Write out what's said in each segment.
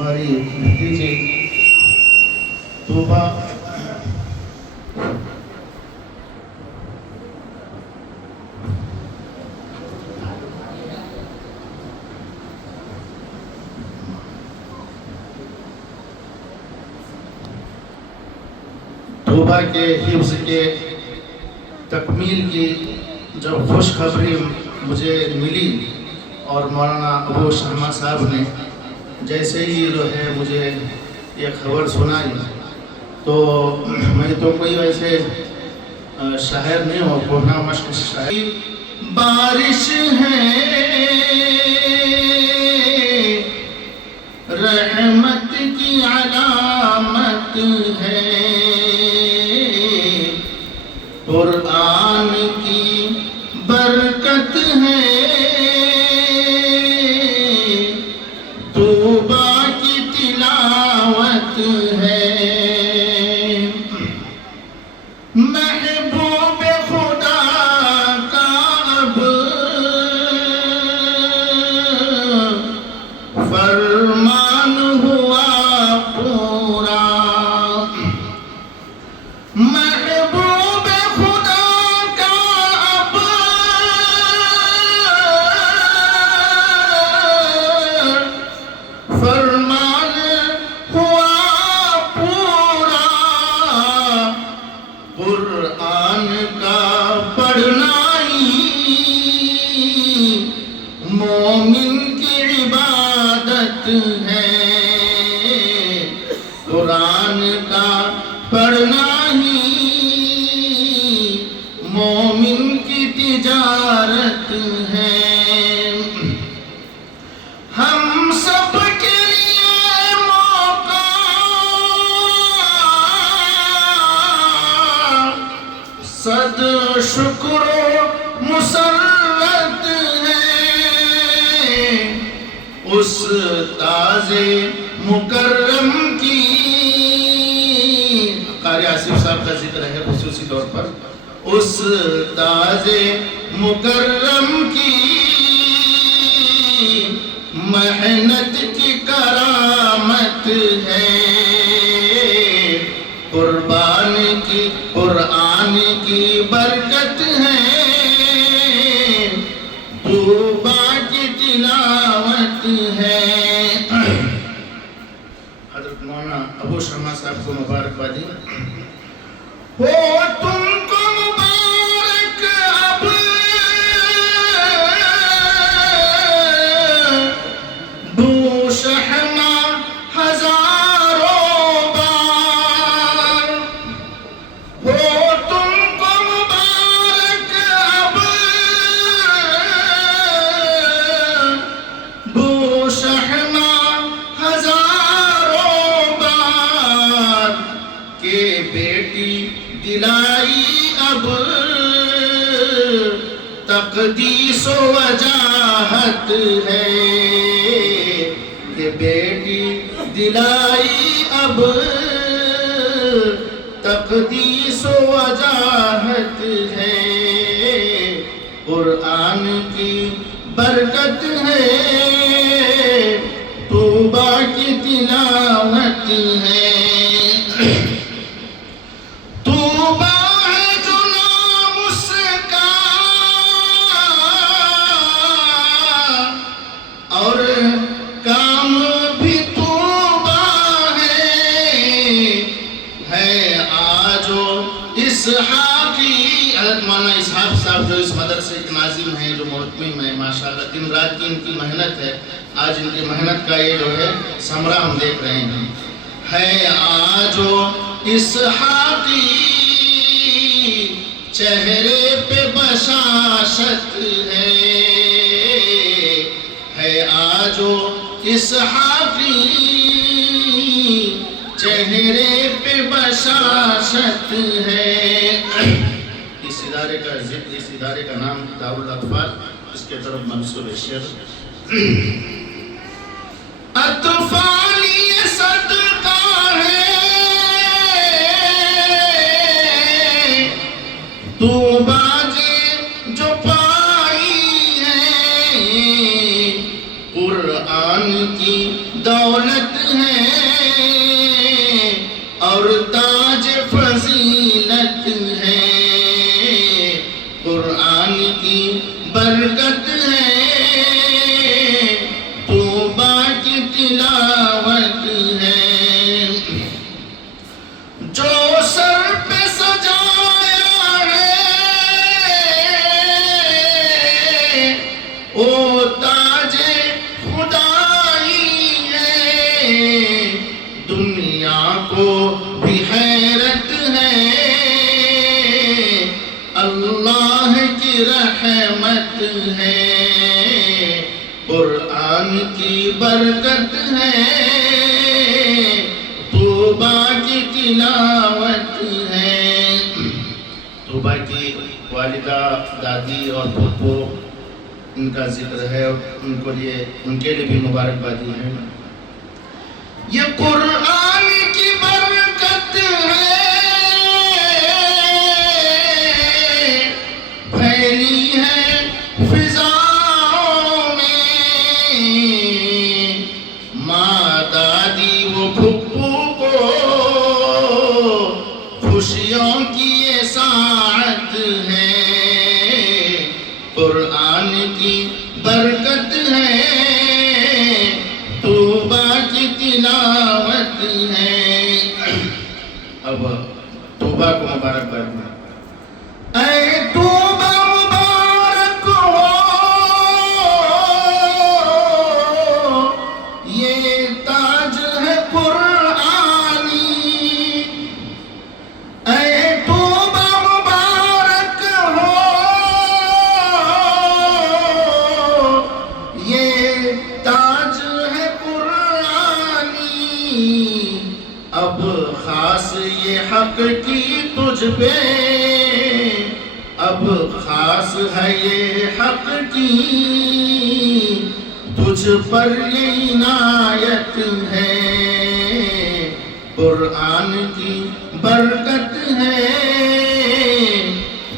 ہماری بھتیجی توبہ کے حفظ کے تکمیل کی جب خوشخبری مجھے ملی اور مولانا ابو شمع صاحب نے جیسے ہی جو ہے مجھے یہ خبر سنائی تو میں تو کوئی ویسے شاعر نہیں ہوں، پڑھنا مشق شاعر بارش ہے رحمت کی علامت ہے قرآن کی برکت ہے توبہ کی تلاوت ہے محبوب خدا کا اب فرمان ہوا پورا محبوب خدا کا اب فرمان ہوا پورا قرآن کا پڑھنا ہی مومن کی عبادت ہے قرآن کا پڑھنا مومن کی تجارت ہے ہم سب کے لیے موقع صد شکر و مسرت ہے اس تاز مکرم کی قاری آصف صاحب کا ذکر ہے خصوصی طور پر اس تاز مکرم کی محنت کی کرامت ہے قربان کی قرآن کی برکت ہے توبہ کی تلاوت ہے حضرت مولانا ابو شمع صاحب کو مبارکبادی ہو تم کو مبارک اب بو شہما ہزاروں بار ہو تم کو مبارک اب بو شہما ہزاروں بار کہ بیٹی دلائی اب تقدیس و وجاہت ہے کہ بیٹی دلائی اب تقدیس و وجاہت ہے قرآن کی برکت ہے توبہ کی تلاوت ہے اور کام بھی توبہ ہے آج اسحاقی حضرت مولانا اسحاق صاحب جو اس مدرسے کے ناظم ہیں جو محتمم ہیں ماشاءاللہ دن رات کی ان کی محنت ہے آج ان کی محنت کا یہ جو ہے ثمرہ ہم دیکھ رہے ہیں ہے آج اسحاقی چہرے پہ بشاشت ہے آج اسحاقی چہرے پہ بشاشت ہے اس ادارے کا ذکر اس ادارے کا نام دارالاطفال اس کے طرف منسوب شعر اطفال یہ صدقہ ہے توبہ جو قرآن کی دولت برکت ہے، توبہ کی تلاوت ہے، جو سر پہ سجایا ہے وہ تاج خدائی ہے، دنیا کو بھی حیرت ہے، اللہ کی رحمت ہے، قرآن کی برکت ہے، توبہ کی تلاوت ہے۔ توبہ کی والدہ، دادی اور پھپھو، ان کا ذکر ہے، ان کے لیے بھی مبارکبادی ہے۔ یہ قرآن کی برکت ہے، پھیلی ہے فضاؤں میں، ماں دادی و پھپھو کو خوشیوں کی یہ ساعت ہے، قرآن کی برکت ہے، توبہ کی تلاوت ہے۔ اب توبہ کو مبارکباد ہے۔ اے توبہ مبارک ہو، یہ تاج ہے قرآنی، اے توبہ مبارک ہو، یہ تاج ہے قرآنی، اب خاص یہ حق کی تجھ پہ، اب خاص ہے یہ حق کی تجھ پر یہ عنایت ہے، قرآن کی برکت ہے،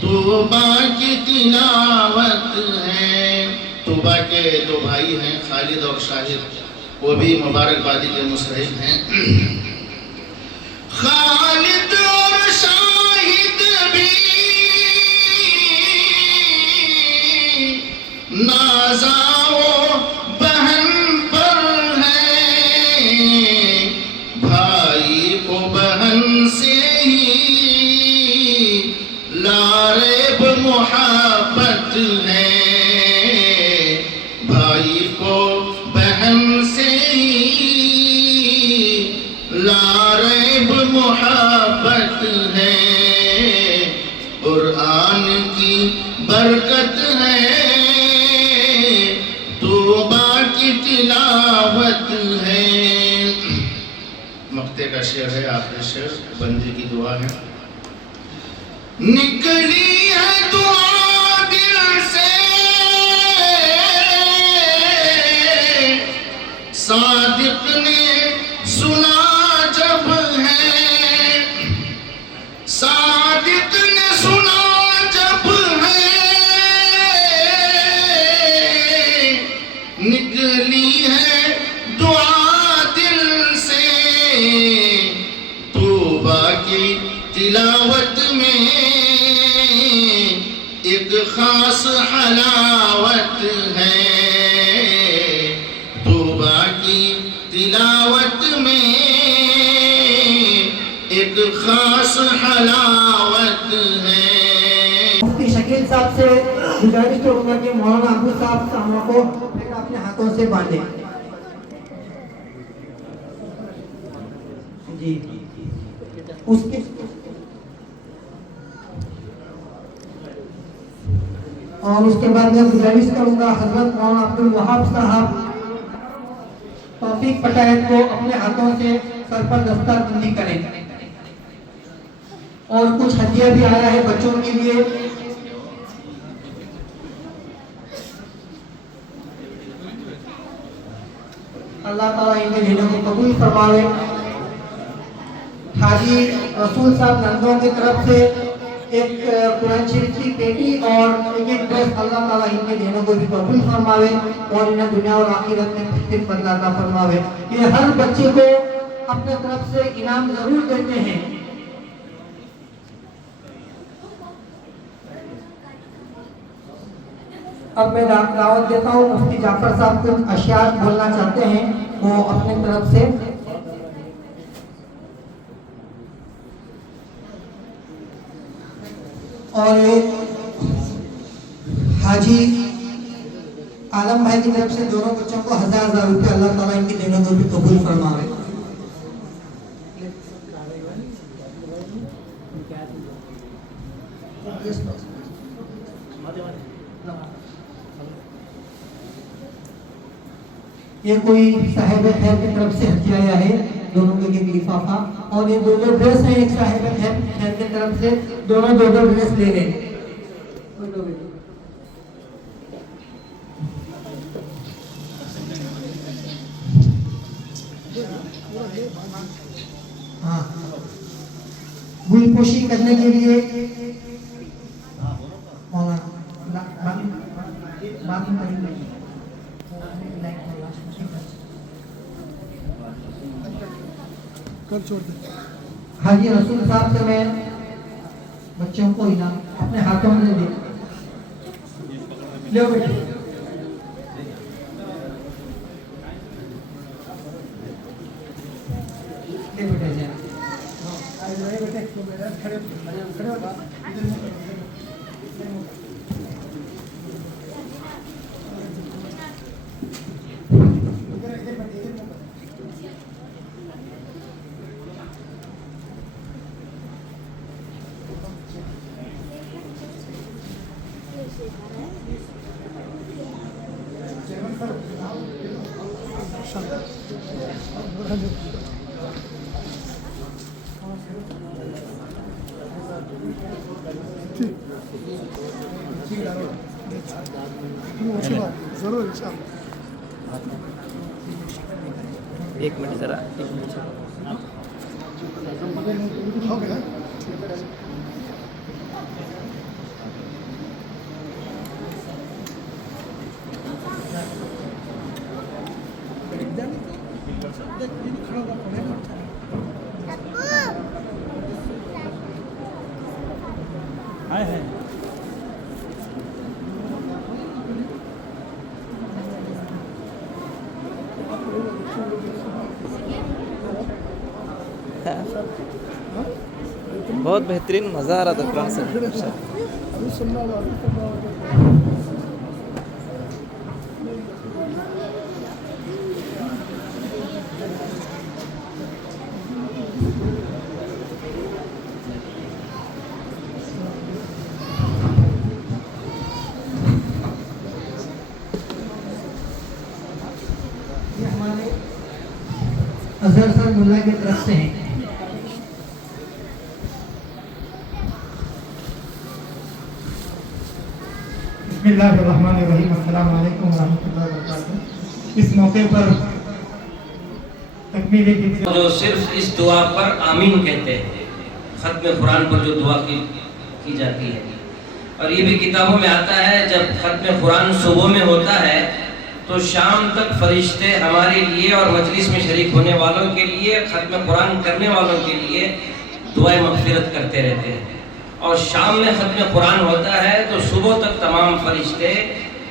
توبہ کی تلاوت ہے۔ توبہ کے دو بھائی ہیں، خالد اور شاہد، وہ بھی مبارکبادی کے مستحق ہیں۔ خالد اور شاہد بھی نازاؤ بہن پر ہیں، بھائی کو بہن سے ہی لاریب محبت ہے، بھائی کو بہن سے ہی لاریب محبت ہے، قرآن کی برکت ہے، توبہ کی تلاوت ہے۔ مقطع کا شعر ہے، آخری شعر، بندے کی دعا ہے۔ نکلی ہے دعا دل سے صادق نے سنا جب ہے، صادق نے سنا جب ہے، نکلی ہے دعا دل سے، توبہ کی تلاوت میں ایک خاص حلاوت ہے، توبہ کی تلاوت میں ایک خاص حلاوت ہے۔ مفتی شکیل صاحب سے گزارش کروں گا کہ مولانا ابو صاحب ساموں کو اپنے ہاتھوں سے باندھیں۔ جی اس کے اور اس کے بعد میں گزارش کروں گا حضرت مولانا عبدالوہاب صاحب توفیق پٹائد کو اپنے ہاتھوں سے سر پر دستار بندی کریں، اور کچھ ہدیہ بھی آیا ہے بچوں کے لیے۔ اللہ تعالیٰ ان کے دینوں کو قبول فرماوے۔ حاجی رسول صاحب نندوں کی طرف سے ایک قرآن شریف کی پیٹی اور ایک ڈریس، اللہ تعالیٰ ان کے دینوں کو بھی قبول فرماوے اور انہیں دنیا اور آخرت میں بہتر بدلہ عطا فرماوے۔ یہ ہر بچے کو اپنے طرف سے انعام ضرور دیتے ہیں۔ اب میں دعوت دیتا ہوں مفتی جعفر صاحب کچھ اشعار بولنا چاہتے ہیں وہ اپنے طرف سے. اور حاجی عالم بھائی کی طرف سے دونوں بچوں کو 1000 روپے اللہ تعالیٰ ان کی دینوں کو بھی قبول فرمائے. یہ کوئی صاحب خیر کی طرف سے ہدیہ آیا ہے دونوں کے لیے لفافہ, اور یہ 2 ڈریس ہیں ایک صاحب خیر کی طرف سے, دونوں 2 ڈریس لے لیں. ہاں گل پوشی کرنے کے لیے حاجی رسول صاحب سے میں بچوں کو انعام اپنے ہاتھوں میں دے لو بیٹے. ضرور انشاءاللہ. ایک منٹ ذرا ہو گیا. بہت بہترین مزہ آ رہا تھا قرآن سے. ابھی سننا ہوگا. یہ ہمارے اظہر سر ملا کی طرف سے ہیں. بسم اللہ الرحمن الرحیم. السلام علیکم ورحمۃ اللہ وبرکاتہ. اس موقع پر تکمیل کی جو صرف اس دعا پر آمین کہتے ہیں, ختم قرآن پر جو دعا کی جاتی ہے, اور یہ بھی کتابوں میں آتا ہے جب ختم قرآن صبح میں ہوتا ہے تو شام تک فرشتے ہمارے لیے اور مجلس میں شریک ہونے والوں کے لیے, ختم قرآن کرنے والوں کے لیے دعائیں مغفرت کرتے رہتے ہیں. اور شام میں ختم قرآن ہوتا ہے تو صبح تک تمام فرشتے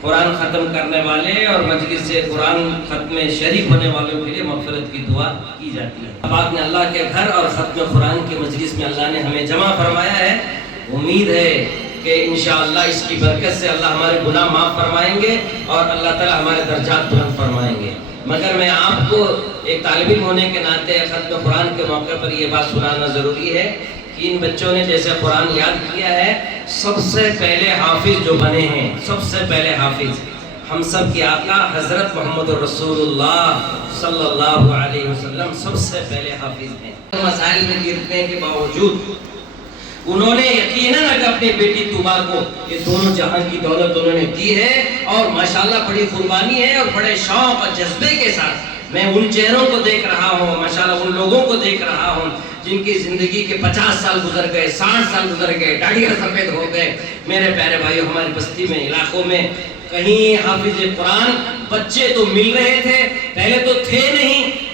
قرآن ختم کرنے والے اور مجلس سے قرآن ختم شریک ہونے والوں کے لیے مغفرت کی دعا کی جاتی ہے. اب آپ نے اللہ کے گھر اور ختم قرآن کے مجلس میں اللہ نے ہمیں جمع فرمایا ہے. امید ہے کہ انشاءاللہ اس کی برکت سے اللہ ہمارے گناہ معاف فرمائیں گے اور اللہ تعالی ہمارے درجات بلند فرمائیں گے. مگر میں آپ کو ایک طالب علم ہونے کے ناطے ختم قرآن کے موقع پر یہ بات سنانا ضروری ہے کہ ان بچوں نے جیسے قرآن یاد کیا ہے, سب سے پہلے حافظ جو بنے ہیں, سب سے پہلے حافظ ہم سب کے آقا حضرت محمد رسول اللہ صلی اللہ علیہ وسلم سب سے پہلے حافظ ہیں. مسائل میں گرنے کے باوجود انہوں نے یقیناً اگر اپنی بیٹی طوبا کو یہ دونوں جہاں کی دولت انہوں نے دی ہے, اور ماشاءاللہ بڑی قربانی ہے اور بڑے شوق اور جذبے کے ساتھ میں ان چہروں کو دیکھ رہا ہوں, ماشاءاللہ ان لوگوں کو دیکھ رہا ہوں جن کی زندگی کے 50 سال گزر گئے, 60 سال گزر گئے, داڑھیاں سفید ہو گئے. میرے پیارے بھائیو, ہماری بستی میں, علاقوں میں کہیں حافظ قرآن بچے تو مل رہے تھے, پہلے تو تھے نہیں,